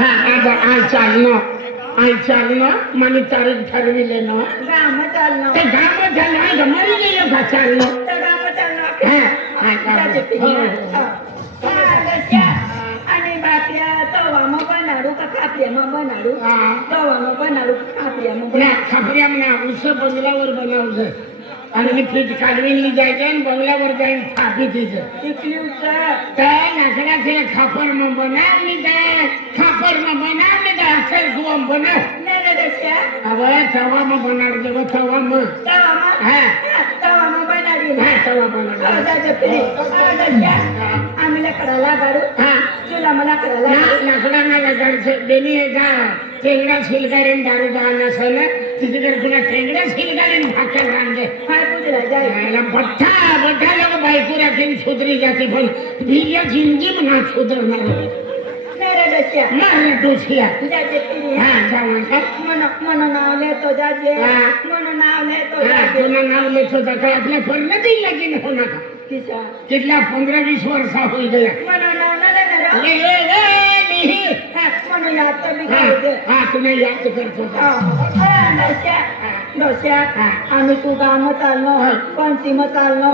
हा आज चालणं मला तारीख ठरविले ना गाम चालणं ते गाव चालणं मरी गेलं का चालणं तर गाम आणि बाकऱ्या तवा मग बनाडू का खापऱ्या मग बनाडू तवा मग बनाडू खापऱ्या मग खापऱ्या म्हणा उसं बंगल्यावर बनवलं आणि मी पीठ काढविली जायचं आणि बंगल्यावर जाईन थापी तिचं टिकली उचल त्या लाकडाचे खापर मग बनाव मी त्या खापर मग बनाव मी त्या अक्षर गुवाम बनाव अरे तवा मग बनाड देव तवा मग तवा मग बनाडी तवा बनाड आम्ही लाकडाला गाडू तुला मला लाकडांना लगाडचं बेनी का टेंगडा शिलगाडीन दारू गाणं असं ना तिथे तुला टेंगडा शिलगाडीन भाकर रांगे बठ्ठा लोक बायको राखीन सुधरी जाते पण भिल्या जिंदगी म्हणा सुधरणार मारले डोसिया म्हणून नाव लेतो जाजे म्हणून नाव लेतो तुला नाव लेतो तर काय आपल्या पडलं देईल लगीन हो नका तिथला 15-20 वर्षा होई गया म्हणून नाव तुम्ही याद करतो आम्ही तू गाम चालणं पंचम चालणं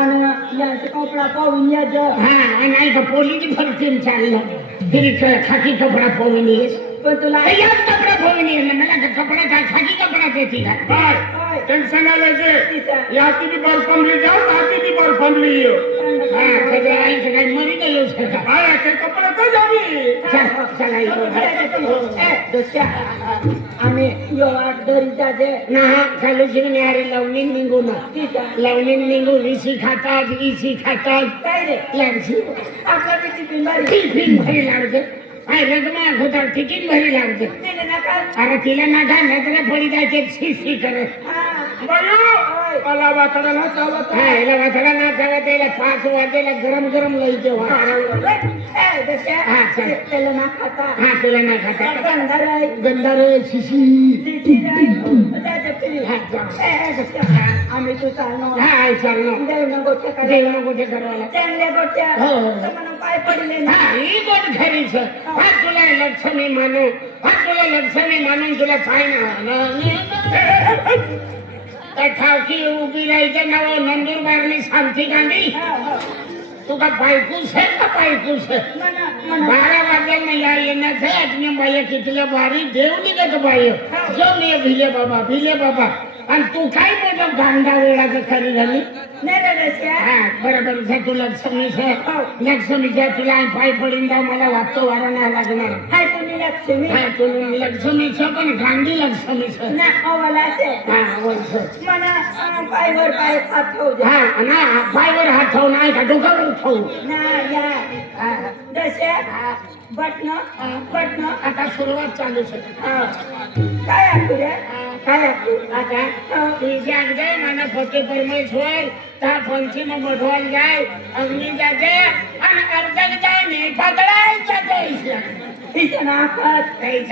आणि यांचे कपडा पाहून यायचं नाही का पोलीची भरती चाललं तरी खाकी कपडा पाहून येस पण तुला याच कपडा पाहून येईल मला कपडा खाकी कपडा देते का टेंशन आलं याती भी बर्फमली जाओ ताती भी बर्फमली येऊ मरी गेलो कपडा तर जावी आम्ही डरी जाते ना खाली शिकणे अरे लवणी निघू ना लवणी निघू विसी खातात इसी खातात काय रे लागशी आपला टिफिन टिफिन भरी लागते रगमाग होता टिफिन भरी लागते अरे तिला नाका नजरा पडी जायचे सी करत मला वाचडाला चालत याला वाचडा ना चालत याला 5 वाजेला गरम गरम लई जेव्हा त्याला ना खाता तुला ना खाता गंधार गंधार शिशी आम्ही तू चाललो चालणं देवनं गोष्ट जेवण कुठे करायला चांगल्या गोष्ट पाय पडले ही गोष्ट खरीच तुला लक्ष्मी मानू तुला लक्ष्मी मानून तुला पाय ना ठावकी उभी राहायचं नाव नंदुरबारनी शांती गांधी तुका बायकूस आहे का बायकूस आहे 12 वाजेला या येण्याचं आत्मीय बाय कितल्या बारी देव निघत बाय जाऊन ये भिले बाबा आणि तू काय मोठं गांडा वेळाचं खरी झाली बरोबर तू लक्ष्मीच्या तुला पाय पडून जाऊ मला वाचतो वारा नाही लागणार लक्ष्मीचं पण गांधी लक्ष्मीचं पायवर पाय पायवर हात ठेवू नाही का डोक्यावर ठेवू बटन आता सुरुवात चालू शकते काय आखू काय आता तुझी अगदी मला पती परमेश्वर त्या पंचम बठवाल जाय अग्नी जाते आणि अर्धक जाय पकडायचा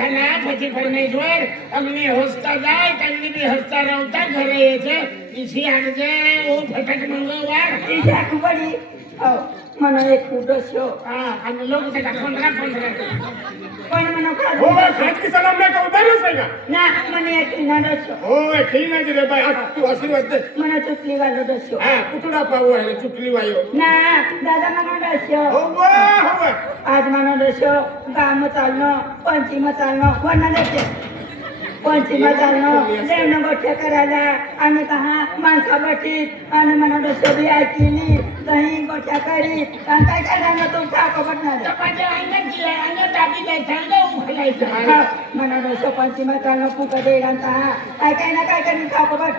ना पती परमेश्वर अग्नी हसता जाय त्यांनी बी हसता राहता घरे यायचं इशी अगदी ओ फटक मंगळवार इथे आखू पडी म्हणा एक डोसो आणि लोक त्याला 15 पण म्हणा खात की सलाम नाही का उतारच आहे का ना म्हणे एक डोसो हो ठीक नाही रे बाई तू आशीर्वाद दे म्हणा चुकली वालो डोसो कुठला पाहू आहे चुकली वायो ना दादा म्हणा डोसो हो आज म्हणा डोसो गाम चालणं पंचम चालणं म्हणा डोसो पंचम चालणं जेवण गोठ्या करायला आम्ही कहा माणसा बटीत आणि म्हणा डोसो बी ऐकली दही गोठ्या करीत आणि काय करायला तो टाको बटणार म्हणा डोसो पंचम चालणं फुक देणार काय ना काय करी टाको बट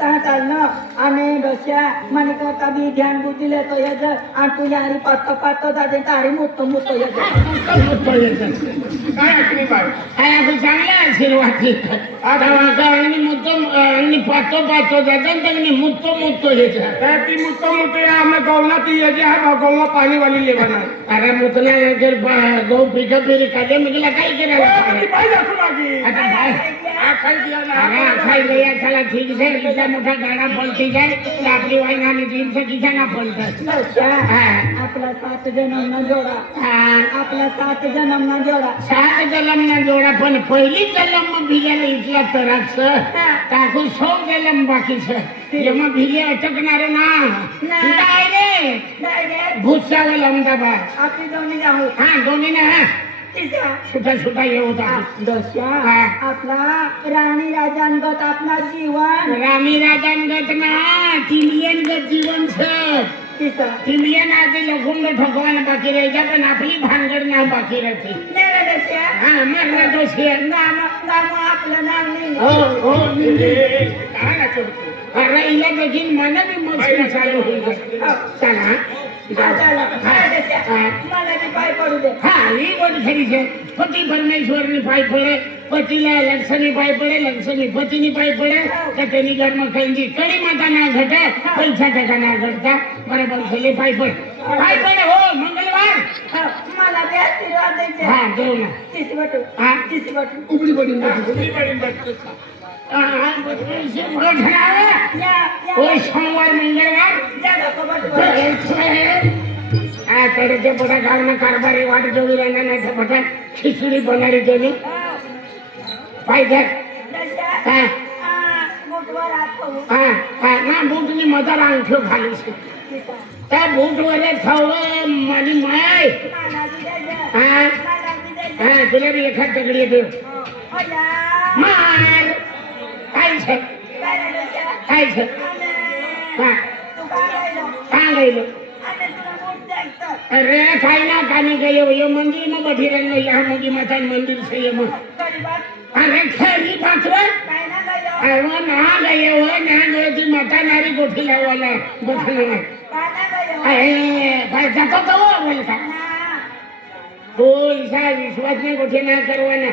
ता चालणं आणि डोस्या म्हणे करता बी ध्यान बुद्धी लेतो येत आणि तू यारी पातो जाते तारी मुत्तो येत काय ऐकली बाई चांगला आशीर्वाद पातो जाते त्यांनी मुत्तो येतात ती मुत्तो आम्ही गौना ती याची आहे गौवा पाणी वाली लेवाना अरे मुतला गौ पिका फिरी काढे म्हणजे काय करायला पाहिजे असू लागी આ ખાઈ ગયા ને अरे खाई गया चला ठीक है इतना मोठा गाड़ा पलटी जाए तो आपली वाईन आणि तीन से किसा ना पलटत दशा हा. आपला 7 जन्मना जोडा हा. आपला 7 जन्मना जोडा 7 जलमना जोडा पण पहिली जलम भिजायला इथला तराच हा. टाकू 100 जलम बाकीच जेव्हा भिजे अटकणार ना नाही. डायरेक्ट डायरेक्ट भुसावल अहमदाबाद आपली दोन्ही जाऊ हा दोन्ही ना हा तिसरा सुटा ये होता दशा हा. आपला राणी राजांगत आपला जीवन रामी राजांगत ना टिलियनगत जीवन छ तिसरा टिलियन आधी लघुंड ठोकवायला बाकी राहायच्या पण आपली भानगड ना बाकी राहते नेला दशा हा मरणा दोषी आहे. गाम गाम आपलं नाव नाही हो हो निंदी. काय ना करतो अरे हिला देखील मला बी मस्ती चालू होईल चला चला हा. दशा हा. मला ती पाय पडू दे हा ही गोष्ट खरीच आहे पती परमेश्वरनी पाय पडे पतीला लक्ष्मी पाय पडे लक्ष्मी पतीनी पाय पडे तर त्यांनी जन्म खाईंची कडी माता ना घटे पैसा टका ना घडता बरोबर झाले पाय पड हो मंगळवार हा, मला ते आशीर्वाद द्यायचे हा देऊ ना तिसरी बटू हा. तिसरी बटू उघडी पडून तुम्ही पण बघतो ओ सोमवार मंगळवार जागा कबट तर ते बघा गावना कारभारी वाट जेवी राहणार नाही तर बघा खिचडी बनारी त्यांनी पाहिजे दशा हा मोठवर हात ठेवू हा हा ना बूटनी मधार अंगठ्यो घाली છે त्या बूट वरे थव मारी माय मानाची द्यायचं हा मानाची द्यायचं हा तुला बी एखाद तगडी दे होया मार काय છે काय रे दशा काय છે हा तू काय राहिलो का गईलो आणि तुला मोठ द्यायचं अरे काय ना कानी गयो ये मंदिर में बैठी रहने यहाँ मोगी माता मंदिर से ये मत गरीबात अरे खरी बात रे काय ना गयो अरे ना गए हो ना गए थी माता नारी गोठी लावाला बसने में काय ना गयो अरे भाई जातो तो वो बोलता ना हो ऐसा विश्वास में गोठी ना करवाना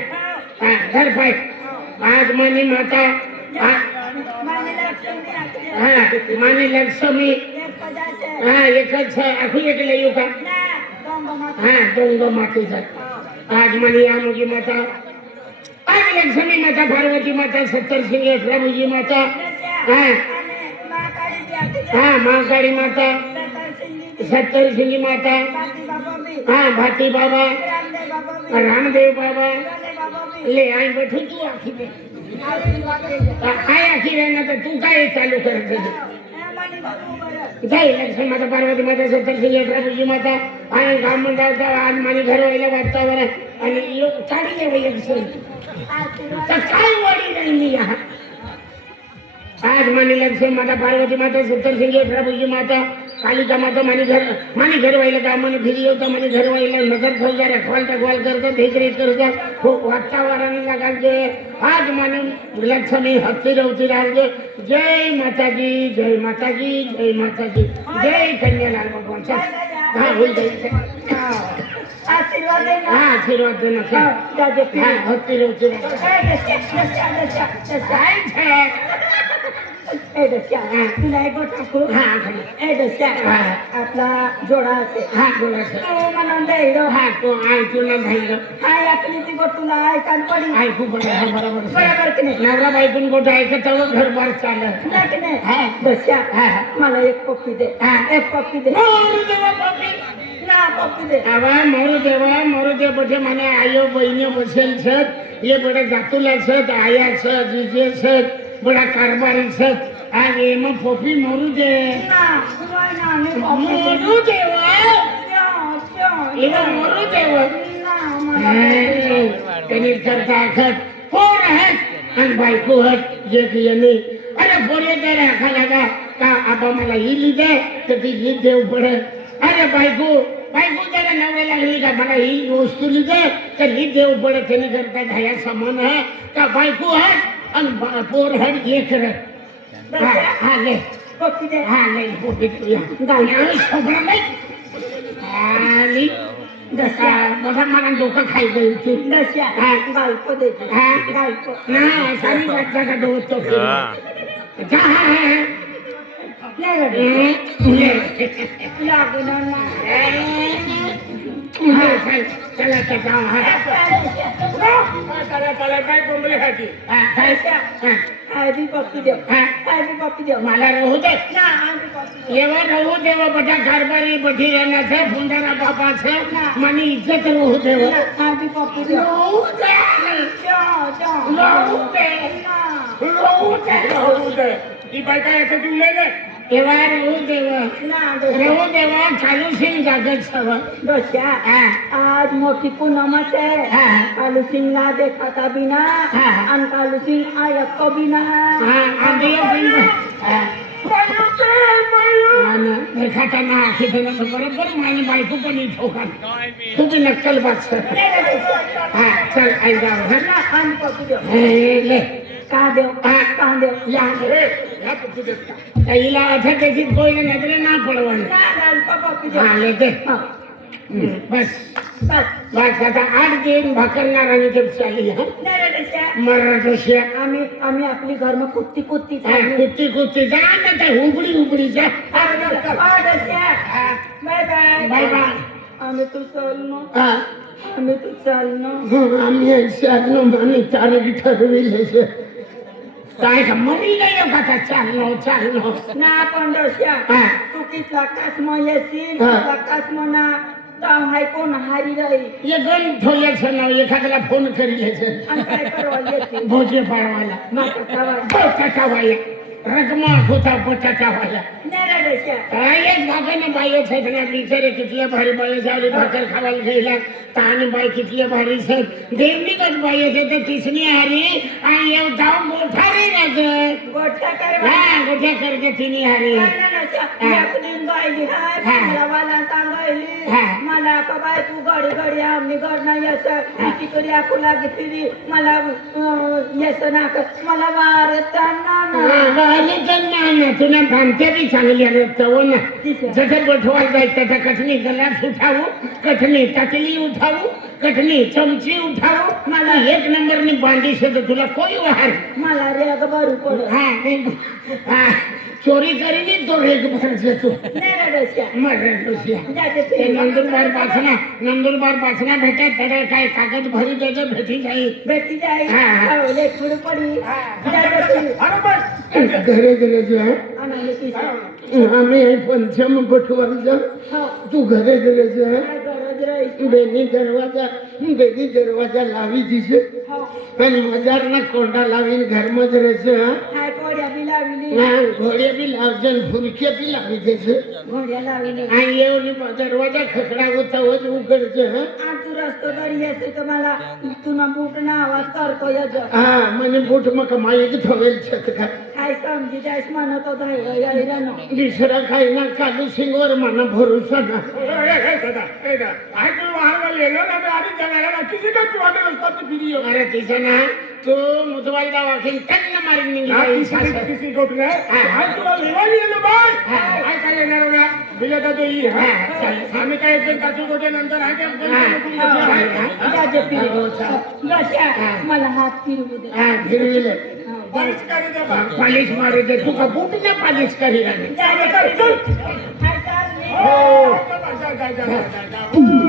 हाँ घर पाए आज मानी माता हाँ माने लक्ष्मी आखरी हाँ मानी लक्ष्मी एक पदार्थ हाँ एक आखू एक ले यू का ना दोंग माता हाँ डोंगो माती सर आज मानी आमुगी माता आज लक्ष्मी माता पार्वती माता 70 सिंह 18 भुजी माता दशा हाँ आणि महाकाळी द्यायची हाँ महाकाली माता सत्तर 70 सिंगी सिंगी माता बाती बाबा भी हाँ भाती बाबा रामदेव बाबा भी रामदेव बाबा रामदेव बाबा भी ले आई बैठू तू आखी दे आशीर्वाद द्यायचे काय आखी रहना तर तू काय चालू करत दे माने बाबू बरं जय लक्ष्मी माता पार्वती माता 70 सिंह 18 भुजी माता आणि गाव मंडळाचा आज मानी घर व्हायला वातावरण आणि काढी ले वय आशीर्वाद तर काय वडी राहिली यहाँ आज मानी लक्ष्मी माता पार्वती माता 70 सिंह 18 भुजी माता कालिका माता मानी घर व्हायला का माने फिरी होता मानी घर व्हायला नजर ठेवजा रखवाल टकवाल करता देखरेख करता खूप वातावरण लागायचे आज माने लक्ष्मी हत्ती रवती राहते जय माताजी जय माताजी जय माताजी जय कन्यालाल भगवान हा होईल जाईल आशीर्वाद दे ना हा आशीर्वाद दे ना जाजे हा हत्ती रवती राहते दशा काय छे ए दशा तुला एक गोष्ट टाकू हा खाली ए दशा हा. आपला जोडा असे हा बोलायचं तू म्हणून द्यायलो हा तो तुला नाही हाय आपली ती गोष्ट तुला ऐकायला पडी ऐकू बरं हा बरोबर बरोबर की नाही नवरा बायकून गोष्ट ऐकत घरबार चालत नाही की नाही हा. दशा हा. मला एक पप्पी दे हा. एक पप्पी दे मोरू देवा पप्पी ना पप्पी दे आवा मोरू दे बठे મને આયો બહેને બસેલ છે એ બડા જાતુલા છે આયા છે જીજે છે બડા કારબારી છે આ એમાં પપ્પી મોरू દે ना तुला ना मी पप्पी दे મોरू દેવા એવા મોरू દેવા ना मला તેની કરતા આખત કોણ હત અને બાઈકો હત જે કીએ અરે બોલે ત્યારે આખા લાગા કા આબા मला ही લીધે તો ती ही દેવું પડે અરે બાઈકો त्याला नवऱ्या लागली का मला ही वस्तू लिहिते तर ही देऊ पडे त्यांनी करता ह्या समान आहे का बायको आहे आणि पोर हट एक हा ले पप्पी दे हा ले पोपी सोबरा नाही आणि दशा बघा मला डोकं खाई गई तू दशा हा. गायको दे हा. गायको नाही सारी वाटता का डोकं जा नाही रे ले लागणार ना चला चला चला काय बोंबले खाती हा, काय हा, आधी पप्पी देव हा. आधी पप्पी देव मला राहू दे ना आधी पप्पी देव एवढं राहू देव बटा कारभारी बठी राहण्याचं फुंडारा बापाचं मनी इज्जत राहू देव आधी पप्पी देव राहू दे राहू दे राहू दे राहू दे ती बाई काय असं तुम्ही नाही तेव्हा राहू देव ना राहू देवा चालू सिंग जागत सवं दोस्या हा. आज मोठी पूनमच आहे हा. कालू सिंगला देखा बिना हा. आणि कालू सिंग आयक बिना हा आधी खाताना आखीताना बरोबर माझी बायको पण इथं का तू बी नक्कल बात हा चल आई जाऊ हा आणि पप्पी देव हे, ले का देव हा. का देव या ह्या पप्पी देत का ताईला अठा त्याची कोयला नजरे ना पडवण ना घाल पप्पी देव हा लेते हा. बस बस बस आता 8 दिन भाकरणार आणि ते चालली हा नाही रे दोस्या. मराठोशिया आम्ही आपली घरमा कुत्ती कुत्ती हा कुत्ती कुत्ती जा ना ते हुबडी हुबडी जा बाय बाय बाय बाय आम्ही तू चाललो हा आम्ही तू चाललो आम्ही ऐशानो म्हणे तारीख ठरविले काय का मरी गेलो का त्या चाललो ना आपण दोस्या हा. तू कितला कास मग येशील हा. कितला कास म्हणा तर हाय कोण हारी राहील ये गण ठोल्याचं नाव एखाद्याला फोन करील आणि काय करवा येते भोजे पाळवायला माता खावा बटाटा वाया रगमा होता बटाटा वाया नाही रे दोस्या काय एक गागाने बाई आहेत ना बिचारे कितल्या भारी बाई झाली भाकर खावायला घ्यायला ताण बाई कितल्या भारी साहेब देवनीकच बाई येते तर तिसरी हारी आणि येऊ जाऊ मोठा रे राज गोठा करवा हा गोठ्या करते तिन्ही हारी हा. हा. मला का बाय तू घडी घडी आम्ही घर नाही येस किती करी आखू लागे फिरी मला येस ना मला वारत तुला भामत्या बी चांगली चव ना जसं गोठवायला जायचं तर कठणी गलास उठावू कठणी टाकली उठावू कठणी चमची उठावू मला 1 नंबरनी बांधी शोध तुला कोई वाहर मला रे बरू पड हा चोरी करीनी तो रेग भर देतो नाही रे दोस्या ते नंदुरबार पासना भेटत तर काय कागद भरी त्याचं भेटी जाईल भेटी जाई हा. लेट पुढे पडी अरे बस घरे घरे जा आम्हाला किती आम्ही पंचम गोठवायला हो तू घरे घरे जा काय गरज राहील बेनी दरवाजा लावी दिसे हो पण मजार ना कोंडा लावीन घरमध्ये राहायचं हाय कोड्या बी लावली घोडे बी लावजन फुरके बी लावी द्यायचं घोड्या लावली आणि एवढी दरवाजा खकडा होता उघडचं आणि तू रस्तो तरी येते तर मला तुला बूट ना आवाज करतो याचं हा म्हणे बुट मग माईक ठेवेल छत का काय समजी जायस म्हणत होता यायला ना दुसरा काही ना कालू सिंगवर म्हणा भरोसा ना काय तुला वाहन लिहिलं ना मी आधी जगायला किती काय तू वाटत असतात ती फिरी अरे तिचं ना तो मुतवालदा वाकीन त्यांना मारून निघाला किसी गोठले काय तुला लिहायला लिहिलं बाय काय काय येणार होता बिले का तो ही हा चालेल. आम्ही काय एक काचू गोटे नंतर आहे रश्या मला हात फिरवू दे हा फिरविले बरीच करी दे बा. पालिश मारू दे तू का बूट ना पालिश करी राहिली काय चालली हो. जा, जा, जा, जा, जा, जा.